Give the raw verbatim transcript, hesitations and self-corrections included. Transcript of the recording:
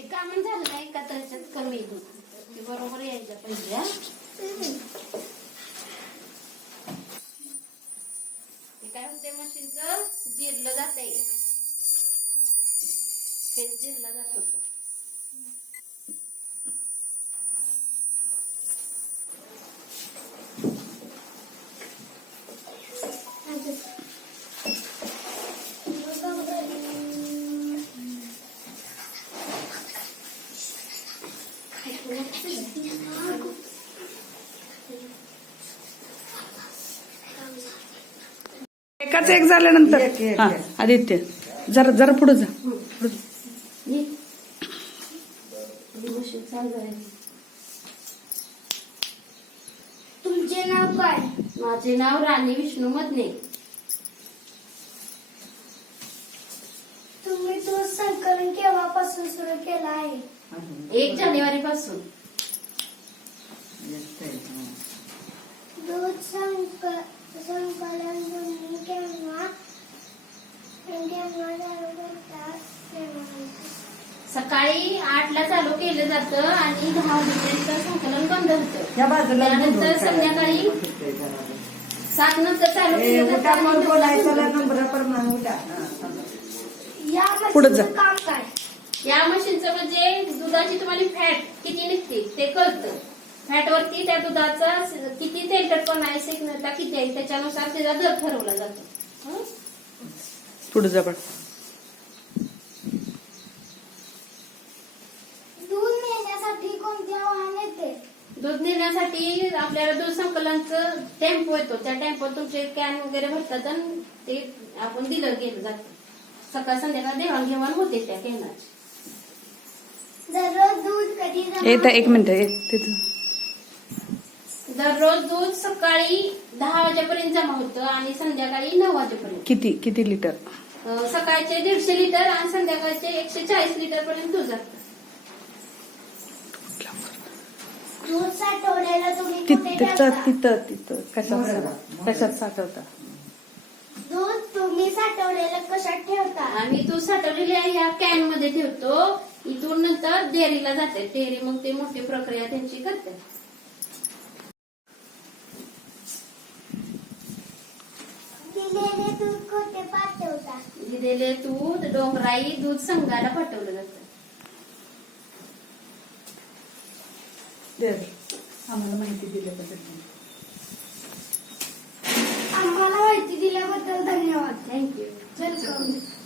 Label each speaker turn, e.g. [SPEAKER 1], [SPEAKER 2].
[SPEAKER 1] कामं झालं नाही का त्याच्यात कमी दूध ते बरोबर यायचं पाहिजे. हे काय होते मशीनचं जिरलं जाते फेस जिरला जात होतो.
[SPEAKER 2] एकाच एक झाल्यानंतर हा आदित्य जरा जरा पुढे जा.
[SPEAKER 1] तुमचे नाव काय? माझे नाव राणी विष्णू मधने.
[SPEAKER 3] तुम्ही दूध संकलन केव्हापासून सुरू केलं आहे?
[SPEAKER 1] एक जानेवारी पासून.
[SPEAKER 3] दूध संक- संकलन तुम्ही केव्हा केव्हा चालू करता?
[SPEAKER 1] सकाळी आठ ला चालू केलं जातं आणि दहा वाजेपर्यंत संकलन बंद होतं. त्यानंतर संध्याकाळी सात नंतर चालू केलं
[SPEAKER 3] या
[SPEAKER 2] पुढं जा.
[SPEAKER 3] मशीनचं काम काय?
[SPEAKER 1] या मशीनचं म्हणजे दुधाची तुम्हाला फॅट किती निघते ते कळतं. फॅट वरती त्या दुधाचा किती तेलकटपणा आहे सेकनता किती आहे त्याच्यानुसार त्याचा दर ठरवला जातो.
[SPEAKER 2] पुढे जा. पण
[SPEAKER 3] दूध नेण्यासाठी कोणते आव्हान येते?
[SPEAKER 1] दूध नेण्यासाठी आपल्याला दूध संकलनचं टेम्पो येतो. त्या टेम्पोत तुमचे कॅन वगैरे भरतात आणि ते आपण दिलं गेलं जातं. सकाळ संध्याकाळ देवाणघेवाण होते त्या कॅनाची.
[SPEAKER 3] दररोज दूध कधी जमा
[SPEAKER 2] येत एक मिनिट एक तिथं
[SPEAKER 1] दररोज दूध सकाळी दहा वाजेपर्यंत जमा होतं आणि संध्याकाळी नऊ वाजेपर्यंत.
[SPEAKER 2] किती किती लिटर?
[SPEAKER 1] अं, सकाळचे दीडशे लिटर आणि संध्याकाळचे एकशे चाळीस लिटर पर्यंत दूध जातं.
[SPEAKER 3] दूध साठवलेलं तुम्ही कुठे
[SPEAKER 2] तिथं
[SPEAKER 3] ठेवता?
[SPEAKER 2] तिथं तिथं कशात कशात साठवता?
[SPEAKER 3] दूध तुम्ही साठवलेलं कशात ठेवता?
[SPEAKER 1] आम्ही दूध साठवलेल्या या कॅन मध्ये ठेवतो. इथून नंतर डेअरीला जाते. डेअरी मग ते मोठी प्रक्रिया त्यांची करते.
[SPEAKER 3] दिलेले दूध कुठे पाठवता?
[SPEAKER 1] दिलेले दूध डोंगराई दूध संघाला पाठवलं जातं.
[SPEAKER 2] आम्हाला माहिती दिल्याबद्दल
[SPEAKER 3] आम्हाला माहिती दिल्याबद्दल धन्यवाद.
[SPEAKER 1] थँक्यू.
[SPEAKER 3] वेलकम.